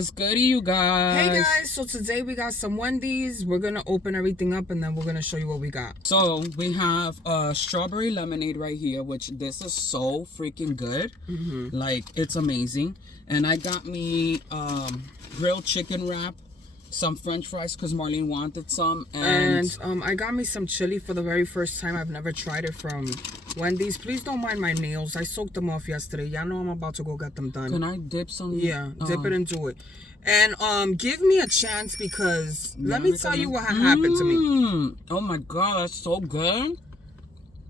What's goody, you guys? Hey guys, so today we got some Wendys. We're gonna open everything up and then we're gonna show you what we got. So we have strawberry lemonade right here, which this is so freaking good. Like, it's amazing. And I got me grilled chicken wrap, some french fries because Marlene wanted some, and I got me some chili for the very first time. I've never tried it from Wendys. Please don't mind my nails. I soaked them off yesterday. Y'all know I'm about to go get them done. Can I dip some? Yeah, dip it into it. And give me a chance because let me tell you what happened to me. Oh my god, that's so good.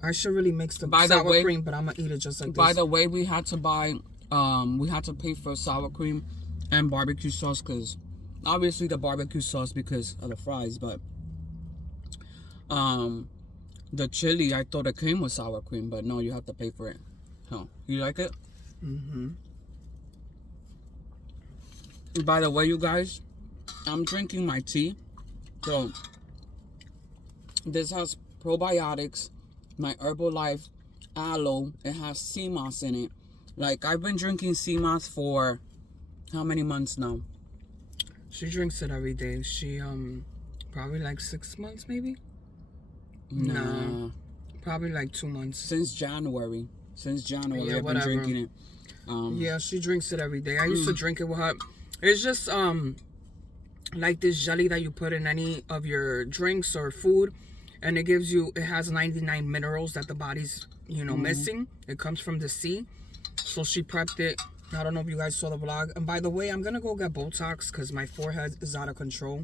I should really mix the sour cream, but I'm gonna eat it just like this. By the way, we had to buy we had to pay for sour cream and barbecue sauce because obviously the barbecue sauce because of the fries, but the chili, I thought it came with sour cream, but no, you have to pay for it. Huh? You like it? By the way, you guys, I'm drinking my tea. So this has probiotics, my Herbalife aloe. It has sea moss in it. Like, I've been drinking sea moss for how many months now? She drinks it every day. She probably like 6 months maybe. Nah, probably like 2 months. Since January, yeah, I've been drinking it. Yeah, she drinks it every day. I used to drink it with her. It's just like this jelly that you put in any of your drinks or food, and it gives you. It has 99 minerals that the body's missing. It comes from the sea. So she prepped it. I don't know if you guys saw the vlog. And by the way, I'm gonna go get Botox because my forehead is out of control.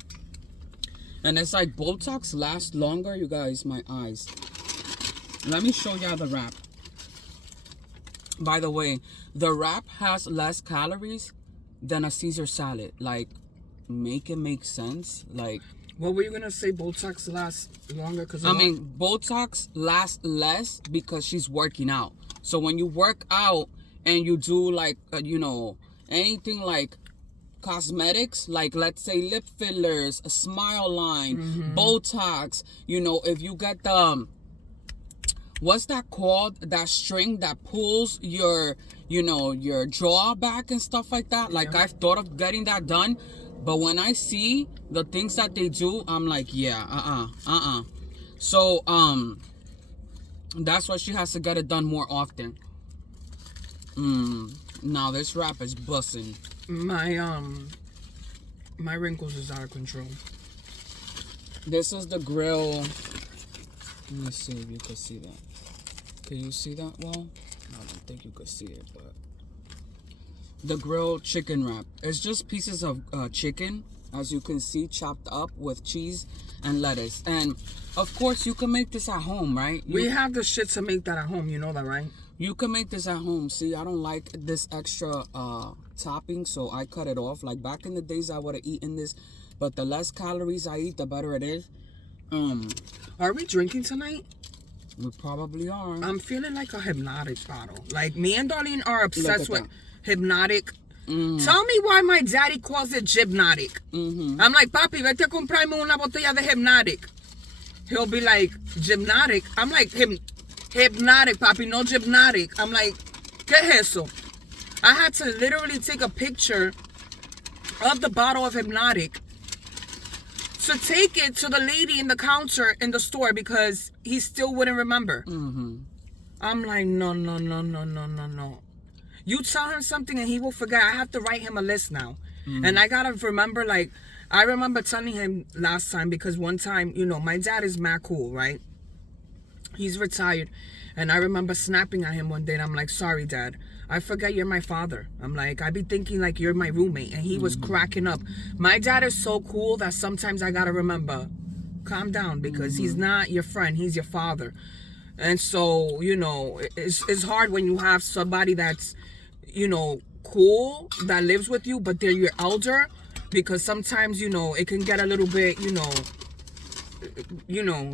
And it's like Botox lasts longer, you guys, my eyes. Let me show y'all the wrap. By the way, the wrap has less calories than a Caesar salad. Like, make it make sense. Like, what were you gonna say? Botox lasts longer because I mean, Botox lasts less because she's working out. So when you work out and you do like anything like cosmetics, like let's say lip fillers, a smile line, Botox, if you get the what's that called, that string that pulls your your jaw back and stuff like that, like I've thought of getting that done, but when I see the things that they do, I'm like, yeah, so that's why she has to get it done more often. Now this wrap is bussin'. My wrinkles is out of control. This is the grill. Let me see if you can see that. Can you see that well? I don't think you could see it, but the grilled chicken wrap. It's just pieces of chicken, as you can see, chopped up with cheese and lettuce. And of course, you can make this at home, right? We have the shit to make that at home. You know that, right? You can make this at home. See, I don't like this extra topping, so I cut it off. Like, back in the days, I would have eaten this, but the less calories I eat, the better it is. Are we drinking tonight? We probably are. I'm feeling like a Hypnotic bottle. Like, me and Darlene are obsessed with Hypnotic. Tell me why my daddy calls it Gymnotic. I'm like, papi, vete a comprarme una botella de Hypnotic. He'll be like, Gymnotic? I'm like, Hypnotic, papi, no Gymnotic. I'm like, ¿qué es eso? I had to literally take a picture of the bottle of Hypnotic to take it to the lady in the counter in the store because he still wouldn't remember. I'm like, no. You tell him something and he will forget. I have to write him a list now. And I gotta remember, like, I remember telling him last time because one time, my dad is mad cool, right? He's retired. And I remember snapping at him one day and I'm like, sorry, Dad. I forget you're my father. I'm like, I be thinking like you're my roommate. And he was cracking up. My dad is so cool that sometimes I gotta remember, calm down, because he's not your friend. He's your father. And so, it's hard when you have somebody that's, cool, that lives with you, but they're your elder. Because sometimes, it can get a little bit,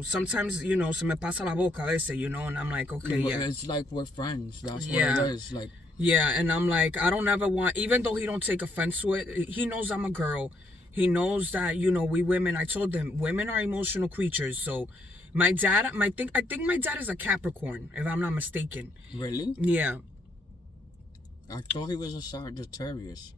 sometimes, se me pasa la boca a veces, and I'm like, okay, yeah. It's like we're friends. That's what it is. Like, yeah, and I'm like, I don't ever want, even though he don't take offense to it, he knows I'm a girl. He knows that, we women, I told him, women are emotional creatures. So my dad, I think my dad is a Capricorn, if I'm not mistaken. Really? Yeah. I thought he was a Sagittarius.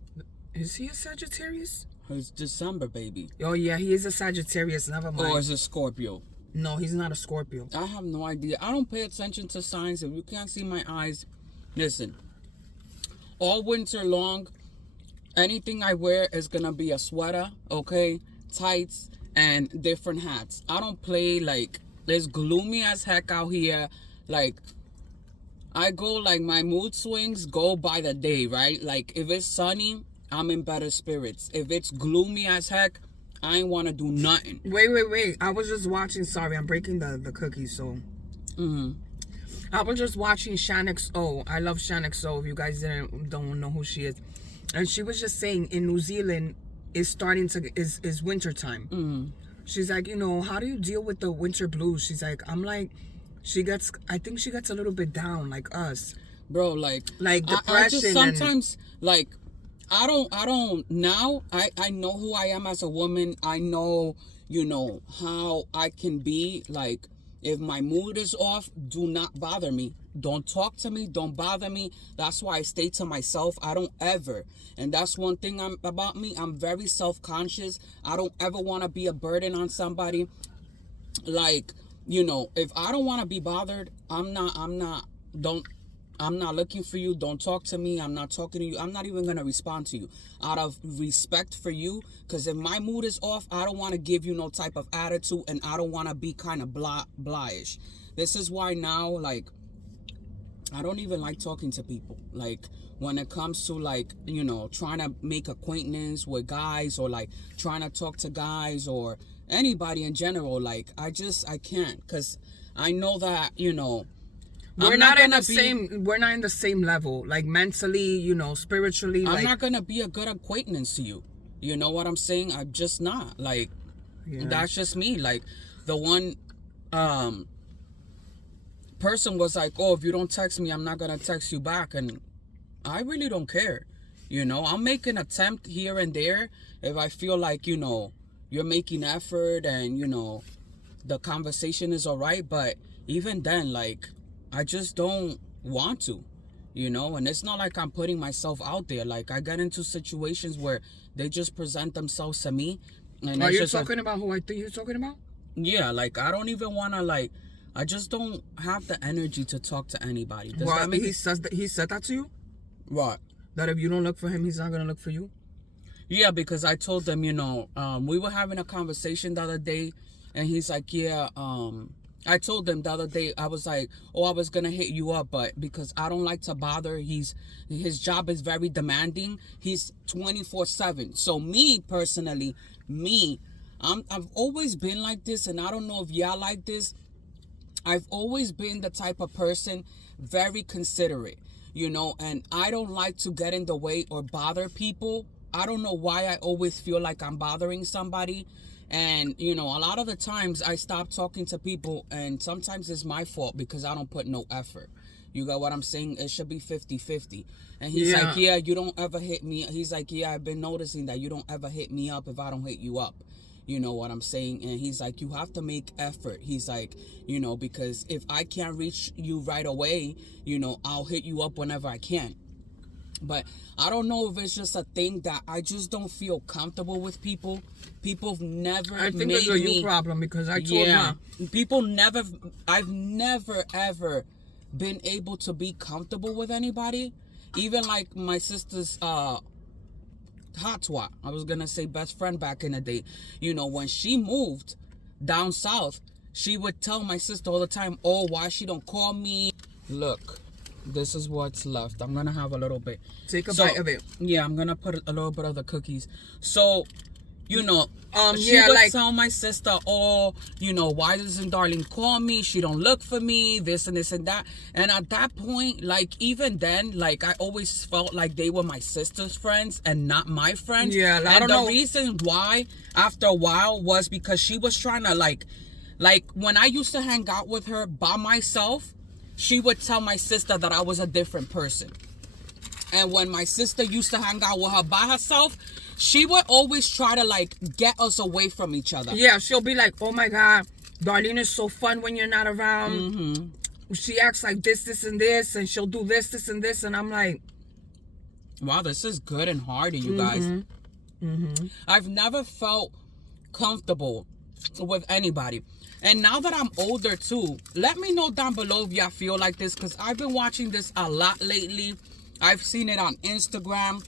Is he a Sagittarius? It's December, baby. Oh, yeah, he is a Sagittarius. Never mind. Or is it Scorpio? No, he's not a Scorpio. I have no idea. I don't pay attention to signs. If you can't see my eyes, listen. All winter long, anything I wear is going to be a sweater, okay? Tights and different hats. I don't play, like, it's gloomy as heck out here. Like, I go, like, my mood swings go by the day, right? Like, if it's sunny, I'm in better spirits. If it's gloomy as heck, I ain't want to do nothing. Wait. I was just watching. Sorry, I'm breaking the cookies, so. I was just watching XO. I love XO. If you guys don't know who she is. And she was just saying in New Zealand, is winter time. She's like, you know, how do you deal with the winter blues? She's like, I think she gets a little bit down, like us. Bro, like depression. I just sometimes, like, I don't now. I know who I am as a woman. I know, you know, how I can be. Like, if my mood is off, do not bother me. Don't talk to me. Don't bother me. That's why I stay to myself. I don't ever. And that's one thing about me. I'm very self-conscious. I don't ever want to be a burden on somebody. Like, you know, if I don't want to be bothered, I'm not looking for you. Don't talk to me. I'm not talking to you. I'm not even going to respond to you out of respect for you. Because if my mood is off, I don't want to give you no type of attitude. And I don't want to be kind of blaish. This is why now, like, I don't even like talking to people. Like, when it comes to, like, you know, trying to make acquaintance with guys, or like trying to talk to guys or anybody in general, like, I can't, because I know that, you know, we're not in the same level, like mentally, you know, spiritually. I'm not gonna be a good acquaintance to you. You know what I'm saying? I'm just not. Like, that's just me. Like, the one person was like, oh, if you don't text me, I'm not gonna text you back. And I really don't care. You know, I'll make an attempt here and there if I feel like, you know, you're making effort and, you know, the conversation is all right. But even then, like, I just don't want to, you know. And it's not like I'm putting myself out there. Like, I get into situations where they just present themselves to me. And are you talking about who I think you're talking about? Yeah, like, I don't even want to, like, I just don't have the energy to talk to anybody. He said that to you? What? That if you don't look for him, he's not going to look for you? Yeah, because I told them, you know, we were having a conversation the other day, and he's like, yeah, I told them the other day, I was like, oh, I was going to hit you up, but because I don't like to bother, his job is very demanding. He's 24/7. So me, personally, I've always been like this, and I don't know if y'all like this. I've always been the type of person, very considerate, you know, and I don't like to get in the way or bother people. I don't know why I always feel like I'm bothering somebody. And, you know, a lot of the times I stop talking to people, and sometimes it's my fault because I don't put no effort. You got what I'm saying? It should be 50-50. And he's like, yeah, you don't ever hit me. He's like, yeah, I've been noticing that you don't ever hit me up if I don't hit you up. You know what I'm saying? And he's like, you have to make effort. He's like, you know, because if I can't reach you right away, you know, I'll hit you up whenever I can. But I don't know if it's just a thing that I just don't feel comfortable with people. People have never I think it's a you problem, because I told her. I've never ever been able to be comfortable with anybody. Even like my sister's hot twat. I was gonna say best friend back in the day. You know, when she moved down south, she would tell my sister all the time, oh, why she don't call me? Look, this is what's left. I'm gonna have a little bit. Take a bite of it. Yeah, I'm gonna put a little bit of the cookies. So, you know, she would tell my sister, oh, you know, why doesn't Darlene call me? She don't look for me, this and this and that. And at that point, like, even then, like, I always felt like they were my sister's friends and not my friends. Yeah, I don't know. The reason why, after a while, was because she was trying to, like, when I used to hang out with her by myself, she would tell my sister that I was a different person. And when my sister used to hang out with her by herself, she would always try to, like, get us away from each other. Yeah, she'll be like, oh my God, Darlene is so fun when you're not around. Mm-hmm. She acts like this, and this, and she'll do this, and this. And I'm like, Wow, this is good and hearty, you guys. I've never felt comfortable with anybody. And now that I'm older too, let me know down below if y'all feel like this, because I've been watching this a lot lately. I've seen it on Instagram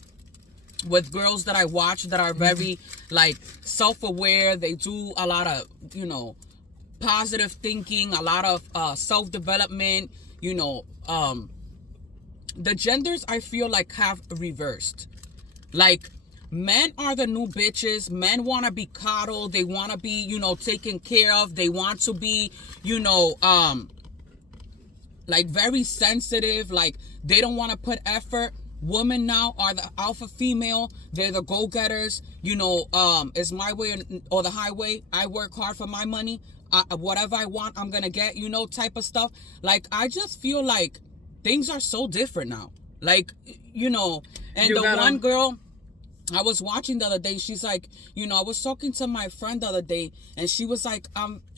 with girls that I watch that are very like self-aware. They do a lot of, you know, positive thinking, a lot of self-development, you know. The genders, I feel like, have reversed. Like, men are the new bitches. Men want to be coddled. They want to be, you know, taken care of. They want to be, you know, like very sensitive. Like, they don't want to put effort. Women now are the alpha female. They're the go-getters. You know, it's my way or the highway. I work hard for my money. Whatever I want, I'm going to get, you know, type of stuff. Like, I just feel like things are so different now. Like, you know, and one girl I was watching the other day, she's like, you know, I was talking to my friend the other day, and she was like,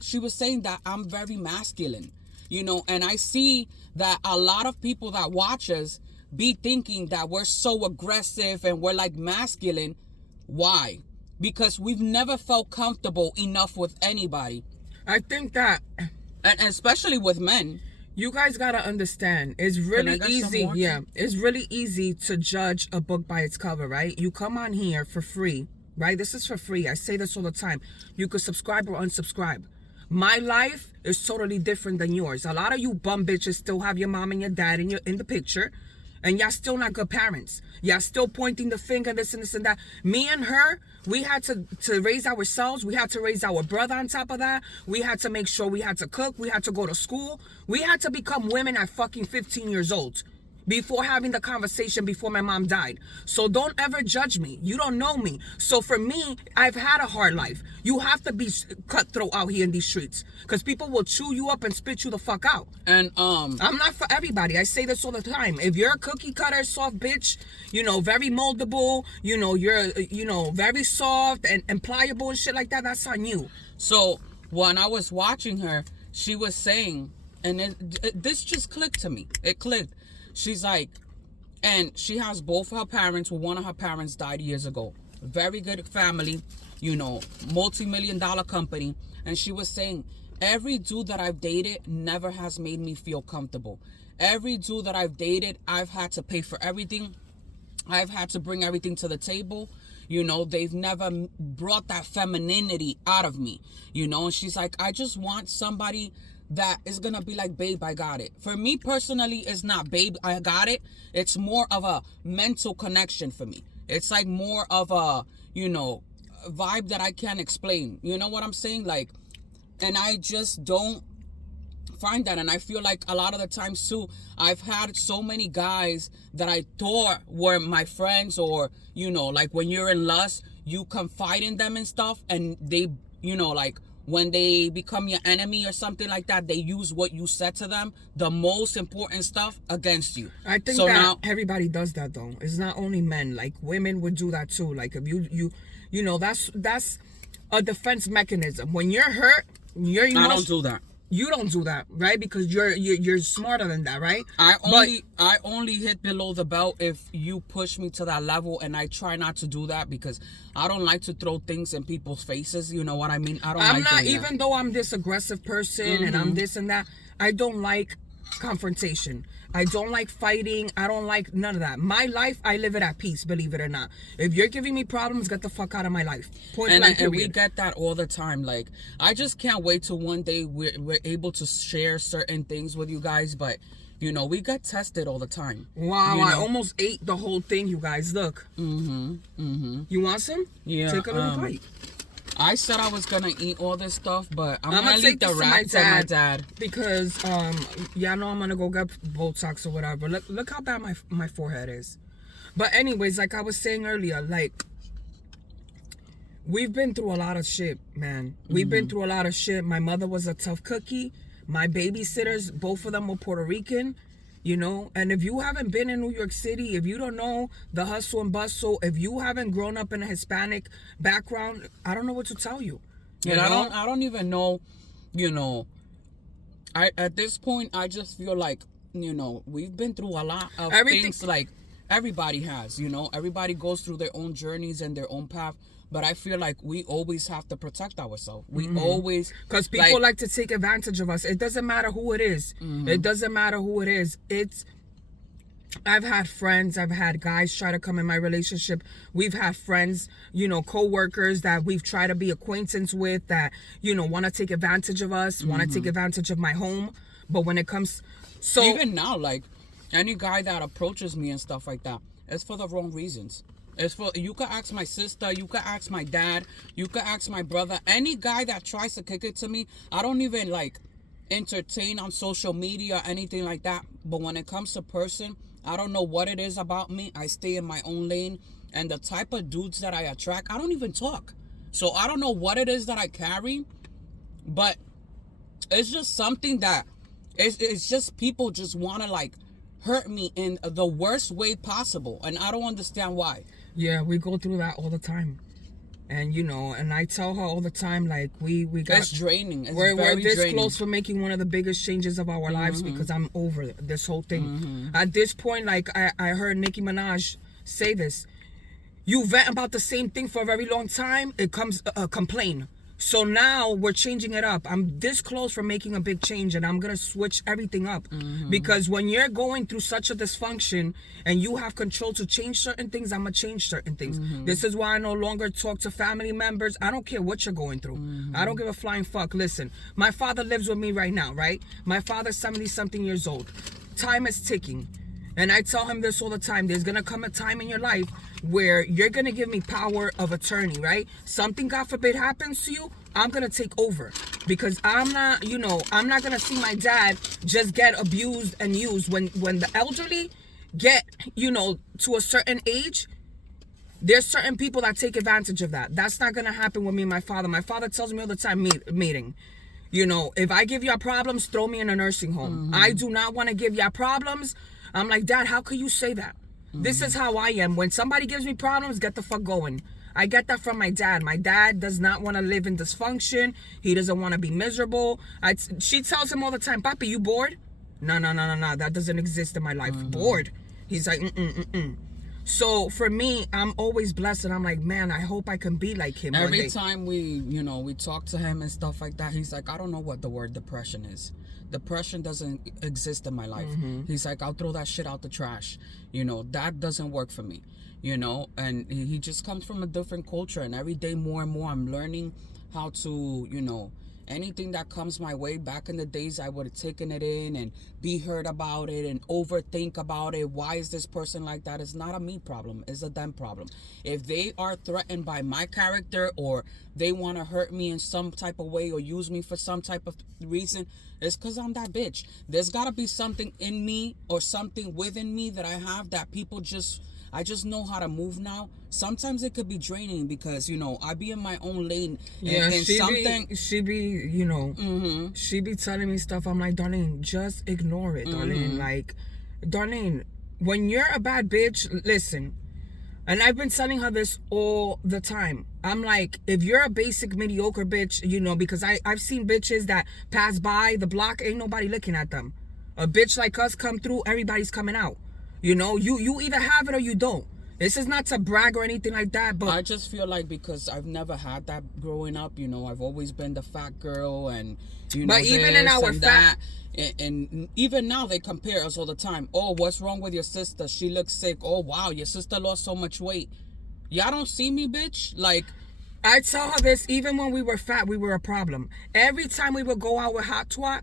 she was saying that I'm very masculine, you know, and I see that a lot of people that watch us be thinking that we're so aggressive and we're like masculine. Why? Because we've never felt comfortable enough with anybody. I think that, and especially with men. You guys gotta understand, it's really easy. Yeah, it's really easy to judge a book by its cover, right? You come on here for free, right? This is for free. I say this all the time. You could subscribe or unsubscribe. My life is totally different than yours. A lot of you bum bitches still have your mom and your dad in the picture, and y'all still not good parents. Y'all still pointing the finger, this and this and that. Me and her, we had to raise ourselves. We had to raise our brother on top of that. We had to make sure we had to cook. We had to go to school. We had to become women at fucking 15 years old before having the conversation before my mom died. So don't ever judge me. You don't know me. So for me, I've had a hard life. You have to be cutthroat out here in these streets, because people will chew you up and spit you the fuck out. And I'm not for everybody. I say this all the time. If you're a cookie cutter, soft bitch, you know, very moldable, you know, you're, you know, very soft and pliable and shit like that, that's on you. So when I was watching her, she was saying, and this just clicked to me. It clicked. She's like, and she has both her parents. Well, one of her parents died years ago. Very good family, you know, multi-million-dollar company. And she was saying, every dude that I've dated never has made me feel comfortable. Every dude that I've dated, I've had to pay for everything. I've had to bring everything to the table. You know, they've never brought that femininity out of me, you know. And she's like, I just want somebody that is gonna be like, babe, I got it. For me personally, it's not babe, I got it. It's more of a mental connection for me. It's like more of a, you know, vibe that I can't explain. You know what I'm saying? Like, and I just don't find that. And I feel like a lot of the times too, I've had so many guys that I thought were my friends, or, you know, like when you're in lust, you confide in them and stuff, and they, you know, like when they become your enemy or something like that, they use what you said to them, the most important stuff, against you. I think so that now, everybody does that though. It's not only men. Like women would do that too. Like if you know, that's a defense mechanism. When you're hurt, I don't do that. You don't do that, right? Because you're smarter than that, right? I only hit below the belt if you push me to that level, and I try not to do that because I don't like to throw things in people's faces. You know what I mean? I'm not, even though I'm this aggressive person and I'm this and that, I don't like confrontation. I don't like fighting. I don't like none of that. My life, I live it at peace, believe it or not. If you're giving me problems, get the fuck out of my life. And we get that all the time. Like, I just can't wait till one day we're able to share certain things with you guys. But, you know, we get tested all the time. Wow, you know? I almost ate the whole thing, you guys. Look. You want some? Yeah. Take a little bite. I said I was gonna eat all this stuff, but I'm gonna leave the wrap to my dad. Because y'all know I'm gonna go get Botox or whatever. Look how bad my forehead is. But anyways, like I was saying earlier, like we've been through a lot of shit, man. We've been through a lot of shit. My mother was a tough cookie. My babysitters, both of them were Puerto Rican. You know, and if you haven't been in New York City, if you don't know the hustle and bustle, if you haven't grown up in a Hispanic background, I don't know what to tell you. And I don't even know, you know, at this point, I just feel like, you know, we've been through a lot of things. Like, everybody has, you know, everybody goes through their own journeys and their own path. But I feel like we always have to protect ourselves. We always... Because people like to take advantage of us. It doesn't matter who it is. It doesn't matter who it is. I've had friends, I've had guys try to come in my relationship. We've had friends, you know, co-workers that we've tried to be acquaintance with that, you know, want to take advantage of us, want to take advantage of my home. But when it comes... So even now, like, any guy that approaches me and stuff like that, it's for the wrong reasons. It's for, you could ask my sister, you could ask my dad, you could ask my brother. Any guy that tries to kick it to me, I don't even like entertain on social media or anything like that. But when it comes to person, I don't know what it is about me. I stay in my own lane. And the type of dudes that I attract, I don't even talk. So I don't know what it is that I carry. But it's just something that, it's just people just want to like hurt me in the worst way possible. And I don't understand why. Yeah, we go through that all the time. And, you know, and I tell her all the time, like, we got... It's draining. It's we're this draining. close for making one of the biggest changes of our lives because I'm over this whole thing. At this point, like, I heard Nicki Minaj say this. You vent about the same thing for a very long time, it comes a complaint. So now we're changing it up. I'm this close from making a big change, and I'm going to switch everything up. Because when you're going through such a dysfunction and you have control to change certain things, I'm going to change certain things. This is why I no longer talk to family members. I don't care what you're going through. I don't give a flying fuck. Listen, my father lives with me right now, right? My father's 70-something years old. Time is ticking. And I tell him this all the time. There's going to come a time in your life where you're going to give me power of attorney, right? Something, God forbid, happens to you, I'm going to take over. Because I'm not, you know, I'm not going to see my dad just get abused and used. When the elderly get, you know, to a certain age, there's certain people that take advantage of that. That's not going to happen with me and my father. My father tells me all the time, meeting. You know, if I give y'all problems, throw me in a nursing home. I do not want to give y'all problems. I'm like, Dad, how could you say that? This is how I am. When somebody gives me problems, get the fuck going. I get that from my dad. My dad does not want to live in dysfunction. He doesn't want to be miserable. She tells him all the time, Papi, you bored? No. That doesn't exist in my life. Bored. He's like, So for me, I'm always blessed, and I'm like, man, I hope I can be like him. Every time we talk to him and stuff like that, he's like, I don't know what the word depression is. Depression doesn't exist in my life. He's like, I'll throw that shit out the trash. You know, that doesn't work for me. You know, and he just comes from a different culture, and every day more and more I'm learning how to, you know, anything that comes my way. Back in the days, I would have taken it in and be hurt about it and overthink about it. Why is this person like that? It's not a me problem. It's a them problem. If they are threatened by my character, or they want to hurt me in some type of way, or use me for some type of reason, it's because I'm that bitch. There's got to be something in me or something within me that I have that people I just know how to move now. Sometimes it could be draining because, you know, I be in my own lane. Yeah, she be, you know, she be telling me stuff. I'm like, Darlene, just ignore it, Darlene. Like, Darlene, when you're a bad bitch, listen. And I've been telling her this all the time. I'm like, if you're a basic mediocre bitch, you know, because I've seen bitches that pass by the block, ain't nobody looking at them. A bitch like us come through, everybody's coming out. You know, you either have it or you don't. This is not to brag or anything like that, but I just feel like because I've never had that growing up, you know, I've always been the fat girl, and you know, but even in our fat, and even now they compare us all the time. Oh, what's wrong with your sister? She looks sick. Oh, wow, your sister lost so much weight. Y'all don't see me, bitch. Like, I tell her this, even when we were fat, we were a problem. Every time we would go out with Hot Twat,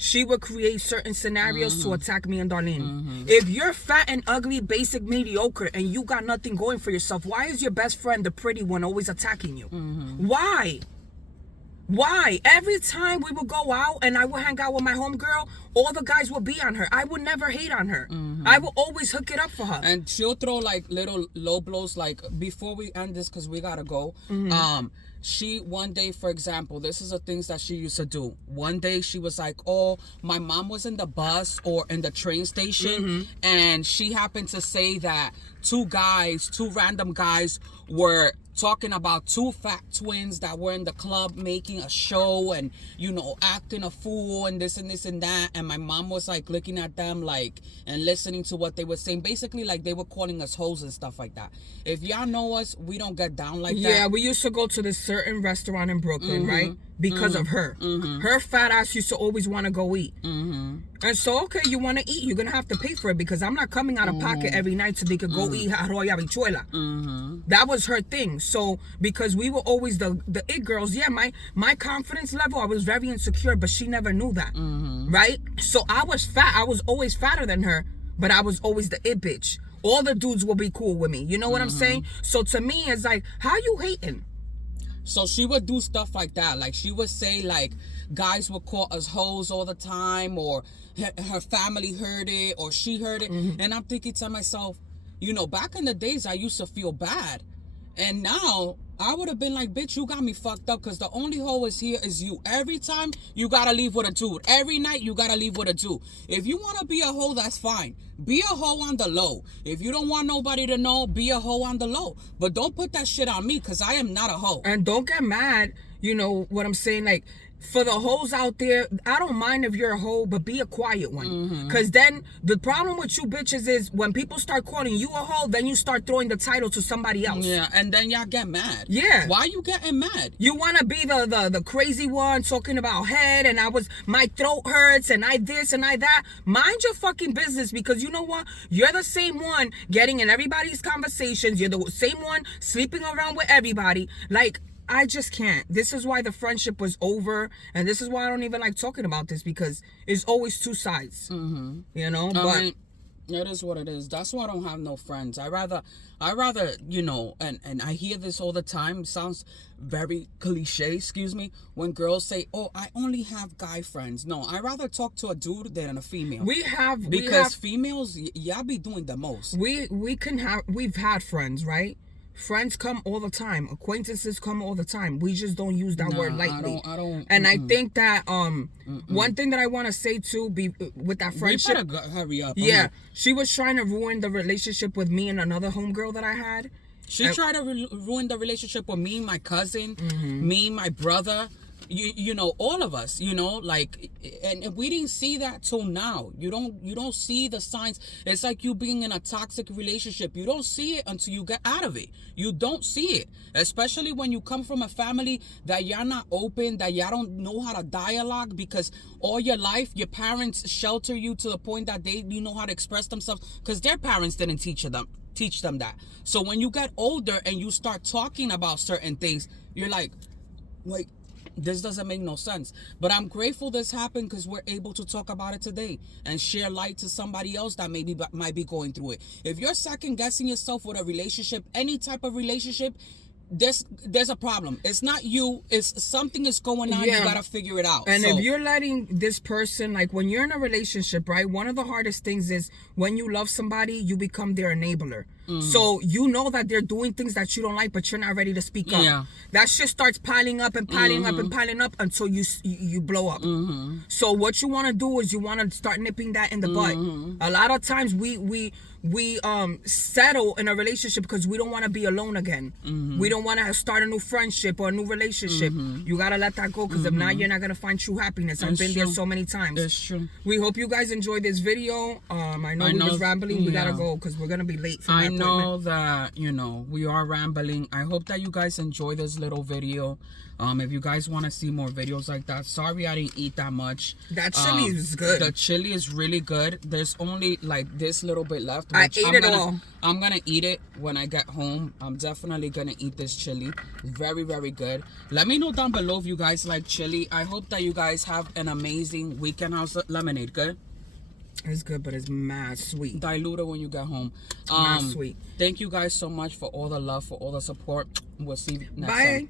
she would create certain scenarios to attack me and Darlene. If you're fat and ugly, basic, mediocre, and you got nothing going for yourself, why is your best friend, the pretty one, always attacking you? Why? Every time we would go out and I would hang out with my homegirl, all the guys would be on her. I would never hate on her. I would always hook it up for her. And she'll throw like little low blows, like, before we end this, because we gotta go. She, one day, for example, this is the things that she used to do. One day she was like, oh, my mom was in the bus or in the train station, and she happened to say that two random guys were talking about two fat twins that were in the club making a show and, you know, acting a fool and this and this and that. And my mom was like looking at them like and listening to what they were saying. Basically, like they were calling us hoes and stuff like that. If y'all know us, we don't get down like that. Yeah, we used to go to this certain restaurant in Brooklyn, right? Because of her. Her fat ass used to always want to go eat. And so, okay, you want to eat, you're going to have to pay for it because I'm not coming out of pocket every night so they could go eat arroz y habichuela. That was her thing. So, because we were always the it girls, yeah, my confidence level, I was very insecure, but she never knew that, right? So I was fat. I was always fatter than her, but I was always the it bitch. All the dudes will be cool with me. You know what I'm saying? So to me, it's like, how you hating? So she would do stuff like that. Like she would say like guys would call us hoes all the time, or her family heard it, or she heard it. And I'm thinking to myself, you know, back in the days I used to feel bad. And now I would have been like, bitch, you got me fucked up because the only hoe is here is you. Every time you got to leave with a dude. Every night you got to leave with a dude. If you want to be a hoe, that's fine. Be a hoe on the low. If you don't want nobody to know, be a hoe on the low. But don't put that shit on me because I am not a hoe. And don't get mad, you know what I'm saying? Like, for the hoes out there, I don't mind if you're a hoe, but be a quiet one. Because then the problem with you bitches is when people start calling you a hoe, then you start throwing the title to somebody else. Yeah, and then y'all get mad. Yeah. Why you getting mad? You want to be the crazy one talking about head and my throat hurts and I this and I that. Mind your fucking business because you know what? You're the same one getting in everybody's conversations. You're the same one sleeping around with everybody. Like, I just can't. This is why the friendship was over, and this is why I don't even like talking about this because it's always two sides. You know, but I mean, it is what it is. That's why I don't have no friends. I rather, you know, and I hear this all the time. It sounds very cliche, excuse me, when girls say, "Oh, I only have guy friends." No, I rather talk to a dude than a female. Because females, y'all be doing the most. We've had friends, right? Friends come all the time. Acquaintances come all the time. We just don't use that word lightly. I don't. And I think that one thing that I want to say too, with that friendship. We better hurry up. Yeah, she was trying to ruin the relationship with me and another homegirl that I had. She tried to ruin the relationship with me, my cousin, me, my brother. You know, all of us, you know, like, and we didn't see that till now. You don't see the signs. It's like you being in a toxic relationship. You don't see it until you get out of it. You don't see it, especially when you come from a family that y'all not open, that y'all don't know how to dialogue because all your life your parents shelter you to the point that you know how to express themselves because their parents didn't teach them that. So when you get older and you start talking about certain things, you're like, wait, this doesn't make no sense. But I'm grateful this happened because we're able to talk about it today and share light to somebody else that might be going through it. If you're second guessing yourself with a relationship, any type of relationship, there's a problem. It's not you. It's something is going on. Yeah. You gotta figure it out. And if you're letting this person, like when you're in a relationship, right? One of the hardest things is when you love somebody, you become their enabler. So you know that they're doing things that you don't like, but you're not ready to speak up. Yeah. That shit starts piling up and piling up and piling up until you blow up. So what you want to do is you want to start nipping that in the butt. A lot of times we settle in a relationship because we don't want to be alone again. We don't want to start a new friendship or a new relationship. You gotta let that go because if not, you're not gonna find true happiness. I've been there so many times. That's true. We hope you guys enjoyed this video. I know we was rambling. We gotta go because we're gonna be late for my appointment. I know that, you know, we are rambling. I hope that you guys enjoy this little video. If you guys want to see more videos like that, sorry I didn't eat that much. That chili is good. The chili is really good. There's only like this little bit left. I ate it all. I'm gonna eat it when I get home. I'm definitely gonna eat this chili. Very, very good. Let me know down below if you guys like chili. I hope that you guys have an amazing weekend. How's the lemonade? Good? It's good, but it's mad sweet. Dilute it when you get home. Mad sweet. Thank you guys so much for all the love, for all the support. We'll see you next time. Bye.